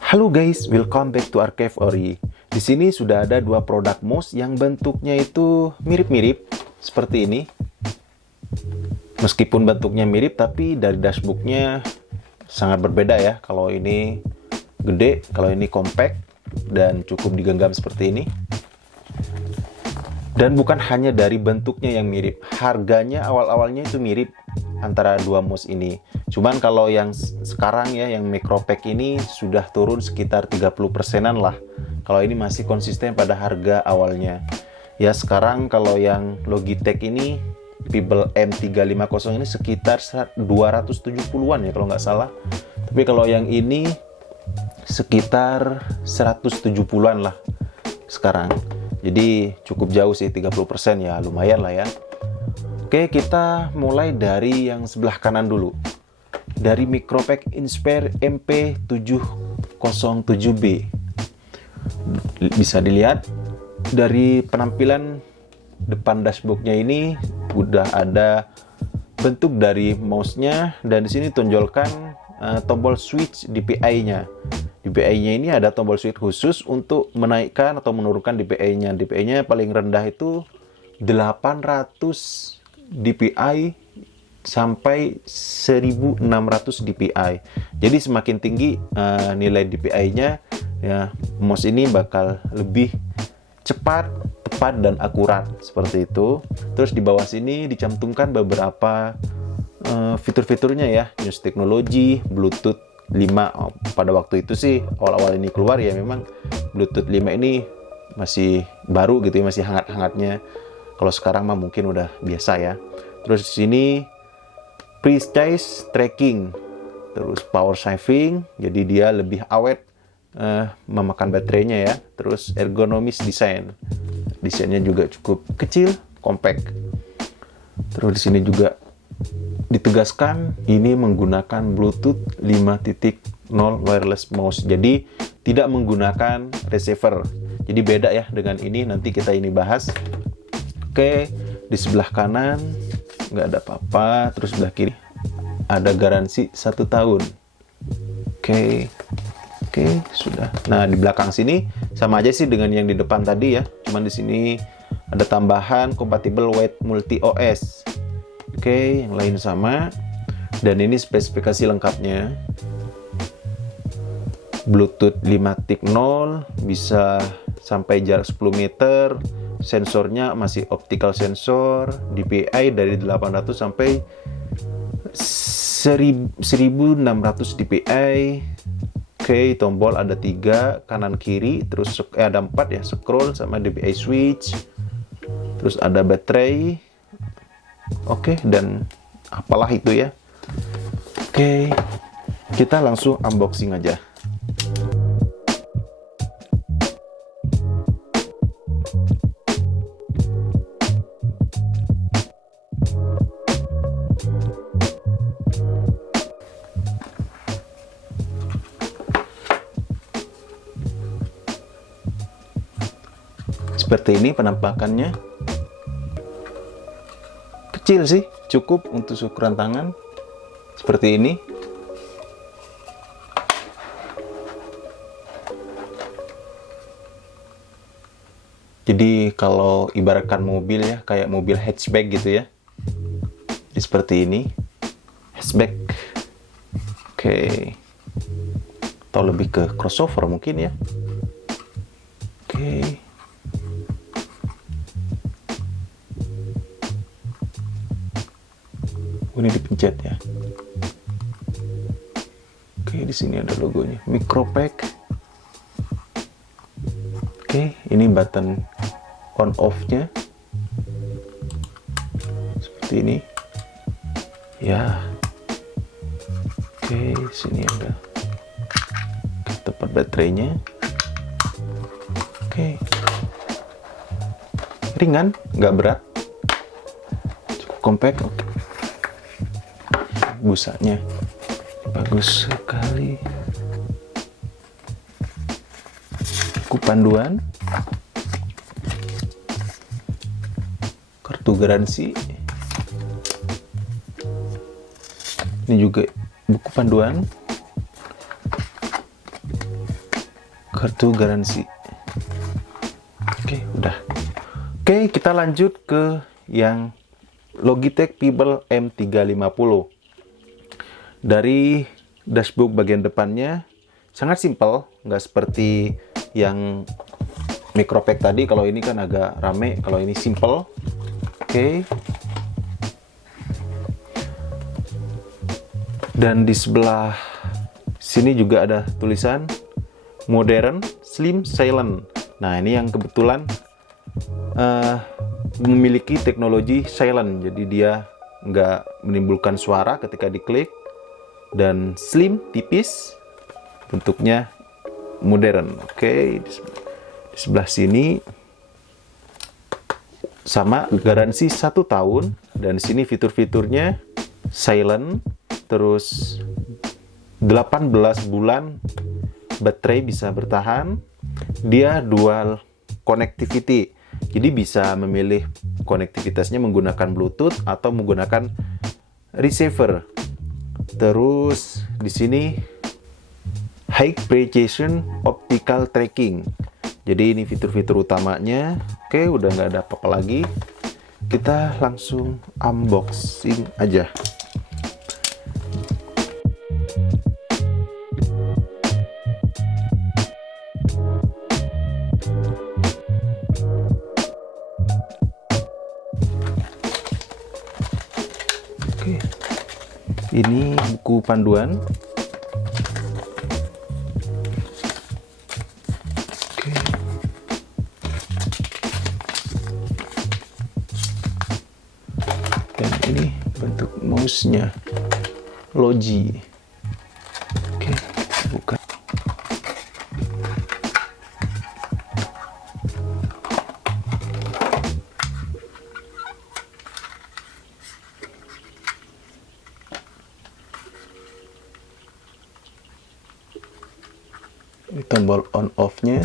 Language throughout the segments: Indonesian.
Halo guys, welcome back to Archive Ori. Di sini sudah ada dua produk mouse yang bentuknya itu mirip-mirip seperti ini. Meskipun bentuknya mirip, tapi dari dashboardnya sangat berbeda ya. Kalau ini gede, kalau ini compact dan cukup digenggam seperti ini. Dan bukan hanya dari bentuknya yang mirip, harganya awal-awalnya itu mirip antara dua mouse ini. Cuman kalau yang sekarang ya, yang Micropack ini sudah turun sekitar 30%-an lah. Kalau ini masih konsisten pada harga awalnya. Ya sekarang kalau yang Logitech ini, Pebble M350 ini sekitar 270-an ya kalau nggak salah. Tapi kalau yang ini sekitar 170-an lah sekarang. Jadi cukup jauh sih, 30% ya, lumayan lah ya. Oke, kita mulai dari yang sebelah kanan dulu. Dari Micropack Inspire MP707B. Bisa dilihat dari penampilan depan dashboardnya ini udah ada bentuk dari mouse-nya, dan di sini tonjolkan tombol switch DPI-nya. DPI-nya ini ada tombol switch khusus untuk menaikkan atau menurunkan DPI-nya. DPI-nya paling rendah itu 800 DPI sampai 1600 DPI. Jadi semakin tinggi nilai DPI-nya, ya mouse ini bakal lebih cepat, tepat, dan akurat seperti itu. Terus di bawah sini dicantumkan beberapa fitur-fiturnya ya, news technology, Bluetooth 5. Pada waktu itu sih awal-awal ini keluar ya, memang Bluetooth 5 ini masih baru gitu ya, masih hangat-hangatnya. Kalau sekarang mah mungkin udah biasa ya. Terus di sini precise tracking, terus power saving, jadi dia lebih awet memakan baterainya ya. Terus ergonomis desain, desainnya juga cukup kecil, compact. Terus di sini juga ditegaskan ini menggunakan Bluetooth 5.0 wireless mouse, jadi tidak menggunakan receiver. Jadi beda ya dengan ini, nanti kita ini bahas. Oke, di sebelah kanan nggak ada apa-apa, terus sebelah kiri ada garansi 1 tahun. Oke, sudah. Nah, di belakang sini sama aja sih dengan yang di depan tadi ya, cuman di sini ada tambahan kompatibel with multi OS. Oke, yang lain sama. Dan ini spesifikasi lengkapnya. Bluetooth 5.0, bisa sampai jarak 10 meter. Sensornya masih optical sensor. DPI dari 800 sampai 1600 DPI. Oke, tombol ada 3, kanan kiri, terus ada 4 ya, scroll sama DPI switch. Terus ada baterai. Oke, dan apalah itu ya. Oke, kita langsung unboxing aja. Seperti ini penampakannya. Kecil sih, cukup untuk ukuran tangan. Seperti ini. Jadi kalau ibaratkan mobil ya, kayak mobil hatchback gitu ya. Jadi seperti ini. Hatchback. Oke. Atau lebih ke crossover mungkin ya. Oke. Ini dipencet ya. Oke, di sini ada logonya Micropack. Oke, ini button on off-nya. Seperti ini. Ya. Oke, sini ada tempat baterainya. Oke. Ringan, nggak berat. Cukup compact. Oke. Busanya bagus sekali. Buku panduan, kartu garansi. Ini juga buku panduan. kartu garansi. Oke, udah. Oke, kita lanjut ke yang Logitech Pebble M350. Dari dashboard bagian depannya sangat simpel, nggak seperti yang Micropack tadi. Kalau ini kan agak rame, kalau ini simple. Oke. Dan di sebelah sini juga ada tulisan Modern, Slim, Silent. Nah, ini yang kebetulan memiliki teknologi silent, jadi dia nggak menimbulkan suara ketika diklik. Dan slim, tipis, bentuknya modern. Oke, di sebelah sini sama, garansi 1 tahun. Dan di sini fitur-fiturnya silent, terus 18 bulan baterai bisa bertahan. Dia dual connectivity, jadi bisa memilih konektivitasnya menggunakan Bluetooth atau menggunakan receiver. Terus di sini high precision optical tracking. Jadi ini fitur-fitur utamanya. Oke, udah nggak ada apa-apa lagi. Kita langsung unboxing aja. Oke, ini buku panduan. Oke. Dan ini bentuk mouse-nya, Logi. Oke, buka. Ini tombol on off-nya.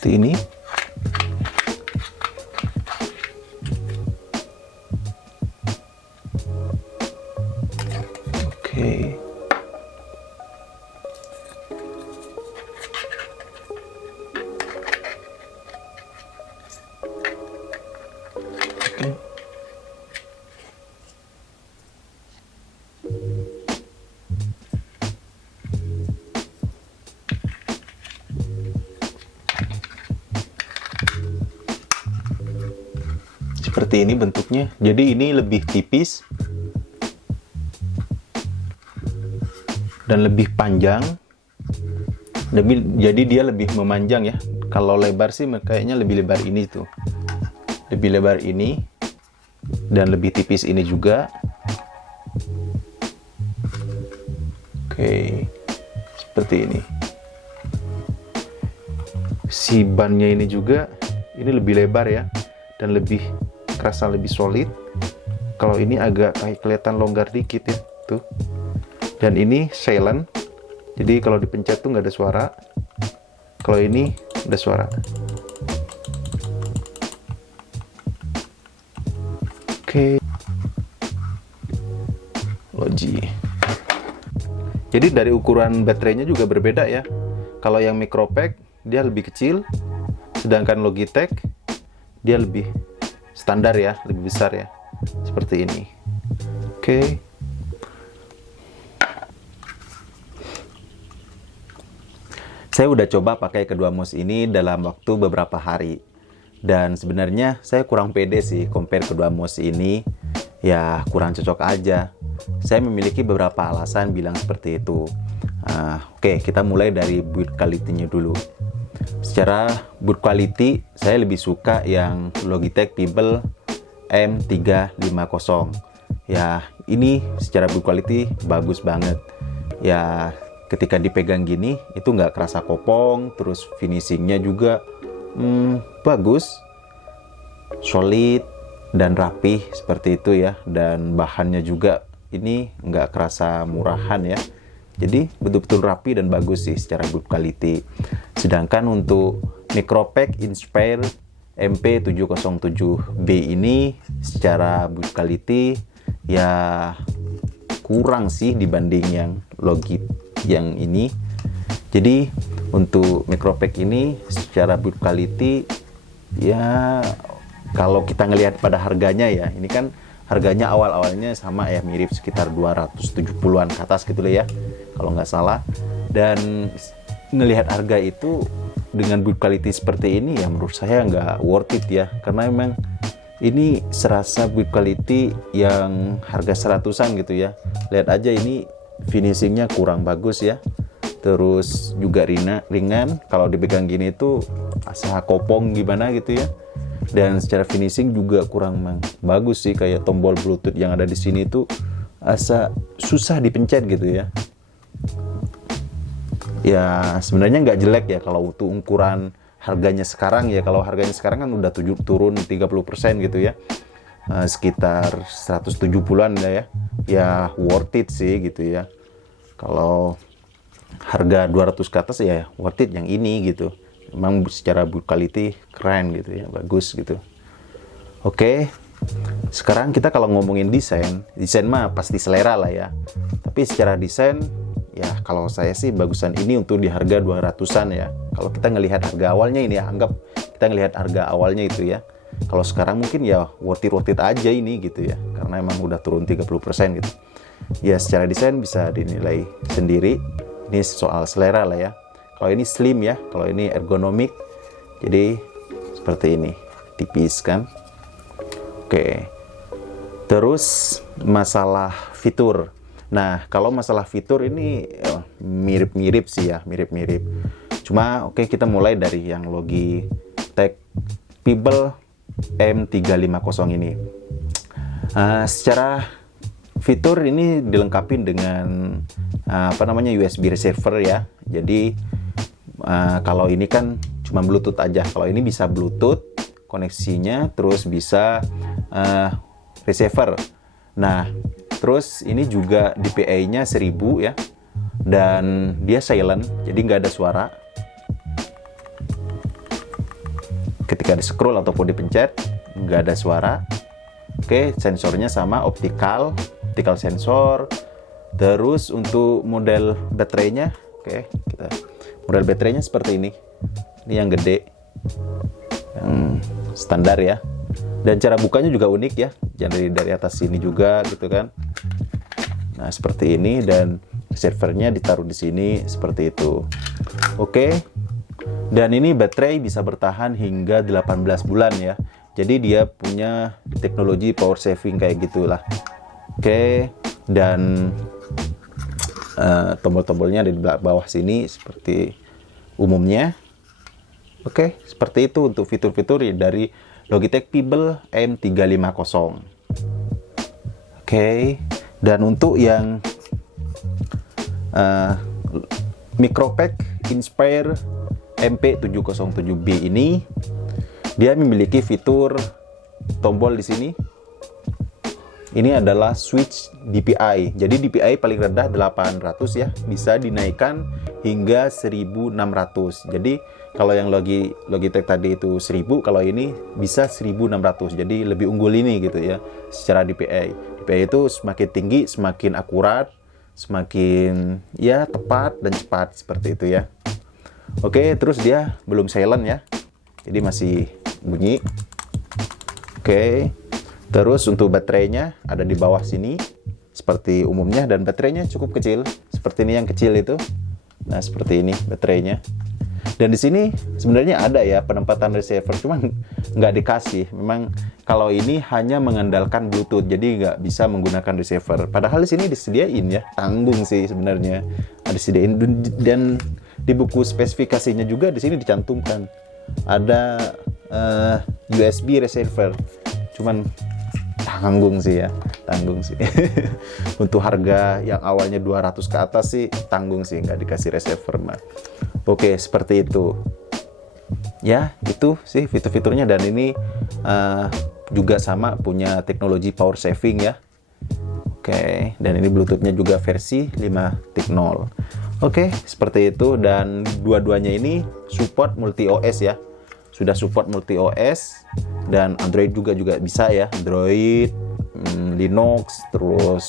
Seperti ini. Oke. Seperti ini bentuknya. Jadi ini lebih tipis dan lebih panjang. Jadi dia lebih memanjang ya. Kalau lebar sih kayaknya lebih lebar ini tuh. Lebih lebar ini dan lebih tipis ini juga. Oke, seperti ini. Si bannya ini juga, ini lebih lebar ya, dan lebih kerasa lebih solid. Kalau ini agak kayak kelihatan longgar dikit ya, tuh. Dan ini silent, jadi kalau dipencet tuh nggak ada suara. Kalau ini ada suara. Oke, Logi. Jadi dari ukuran baterainya juga berbeda ya. Kalau yang Micropack dia lebih kecil, sedangkan Logitech dia lebih standar ya, lebih besar ya, seperti ini. Oke. Saya udah coba pakai kedua mouse ini dalam waktu beberapa hari, dan sebenarnya saya kurang pede sih compare kedua mouse ini, ya kurang cocok aja. Saya memiliki beberapa alasan bilang seperti itu. Oke, kita mulai dari build quality-nya dulu. Secara build quality, saya lebih suka yang Logitech Pebble M350. Ya, ini secara build quality bagus banget. Ya, ketika dipegang gini, itu nggak kerasa kopong. Terus finishingnya juga bagus, solid, dan rapih seperti itu ya. Dan bahannya juga ini nggak kerasa murahan ya. Jadi betul-betul rapi dan bagus sih secara build quality. Sedangkan untuk Micropack Inspire MP707B ini secara build quality ya kurang sih dibanding yang Logitech yang ini. Jadi untuk Micropack ini secara build quality ya, kalau kita ngelihat pada harganya ya, ini kan harganya awal-awalnya sama ya, mirip sekitar 270-an ke atas gitu lah ya kalau nggak salah. Dan ngelihat harga itu dengan build quality seperti ini ya menurut saya nggak worth it ya, karena memang ini serasa build quality yang harga seratusan gitu ya. Lihat aja ini finishingnya kurang bagus ya, terus juga ringan kalau dipegang gini itu asa kopong gimana gitu ya. Dan secara finishing juga kurang bagus sih, kayak tombol bluetooth yang ada di sini tuh asa susah dipencet gitu ya. Ya sebenarnya nggak jelek ya kalau untuk ukuran harganya sekarang ya. Kalau harganya sekarang kan udah turun 30% gitu ya, sekitar 170-an ya. Ya worth it sih gitu ya. Kalau harga 200 ke atas ya worth it yang ini gitu. Memang secara build quality keren gitu ya, bagus gitu. Oke, sekarang kita kalau ngomongin desain mah pasti selera lah ya. Tapi secara desain ya kalau saya sih bagusan ini untuk di harga 200-an ya. Kalau kita ngelihat harga awalnya ini ya, anggap kita ngelihat harga awalnya itu ya. Kalau sekarang mungkin ya worth it aja ini gitu ya, karena emang udah turun 30% gitu. Ya secara desain bisa dinilai sendiri. Ini soal selera lah ya. Kalau ini slim ya, kalau ini ergonomik. Jadi seperti ini, tipis kan. Oke. Terus masalah fitur. Nah, kalau masalah fitur ini mirip-mirip sih ya, mirip-mirip. Cuma oke, kita mulai dari yang Logitech Pebble M350 ini. Secara fitur ini dilengkapi dengan USB receiver ya. Jadi kalau ini kan cuma Bluetooth aja. Kalau ini bisa Bluetooth koneksinya, terus bisa receiver. Nah, terus ini juga DPI-nya 1000 ya, dan dia silent, jadi nggak ada suara ketika di scroll ataupun dipencet, nggak ada suara. Oke, sensornya sama, optical sensor. Terus untuk model baterainya, model baterainya seperti ini yang gede, yang standar ya. Dan cara bukanya juga unik ya, jadi dari atas sini juga gitu kan. Nah seperti ini, dan receivernya ditaruh di sini seperti itu. Oke, dan ini baterai bisa bertahan hingga 18 bulan ya. Jadi dia punya teknologi power saving kayak gitulah. Oke, dan tombol-tombolnya ada di bawah sini seperti umumnya. Oke, seperti itu untuk fitur-fitur dari Logitech Pebble M350. Oke, dan untuk yang Micropack Inspire MP707B ini, dia memiliki fitur tombol di sini. Ini adalah switch DPI. Jadi DPI paling rendah 800 ya, bisa dinaikkan hingga 1600. Jadi kalau yang Logitech tadi itu 1000, kalau ini bisa 1600. Jadi lebih unggul ini gitu ya secara DPI. DPI itu semakin tinggi semakin akurat, semakin ya tepat dan cepat seperti itu ya. Oke, terus dia belum silent ya. Jadi masih bunyi. Oke. Terus untuk baterainya ada di bawah sini seperti umumnya, dan baterainya cukup kecil seperti ini yang kecil itu. Nah seperti ini baterainya. Dan di sini sebenarnya ada ya penempatan receiver, cuman nggak dikasih. Memang kalau ini hanya mengandalkan Bluetooth, jadi nggak bisa menggunakan receiver. Padahal di sini disediain ya, tanggung sih sebenarnya. Disediain, dan di buku spesifikasinya juga di sini dicantumkan ada USB receiver. Cuman tanggung sih ya, tanggung sih. Untuk harga yang awalnya 200 ke atas sih tanggung sih, nggak dikasih receiver mah. Oke, seperti itu ya. Itu sih fitur-fiturnya, dan ini juga sama punya teknologi power saving ya. Oke, dan ini Bluetoothnya juga versi 5.0. Oke, seperti itu. Dan dua-duanya ini support multi OS ya. sudah support multi OS dan Android juga bisa ya, Android, Linux, terus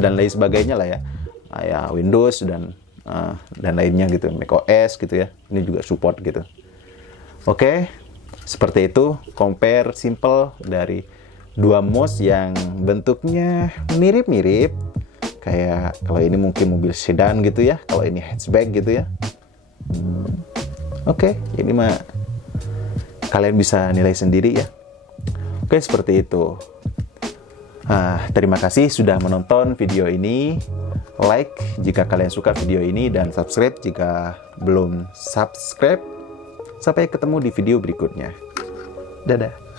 dan lain sebagainya lah ya, kayak Windows dan lainnya gitu, Mac OS gitu ya, ini juga support gitu. Oke, seperti itu compare simple dari dua mouse yang bentuknya mirip-mirip, kayak kalau ini mungkin mobil sedan gitu ya, kalau ini hatchback gitu ya. Oke, ini mah kalian bisa nilai sendiri ya. Oke, seperti itu. Terima kasih sudah menonton video ini. Like jika kalian suka video ini dan subscribe jika belum subscribe. Sampai ketemu di video berikutnya. Dadah.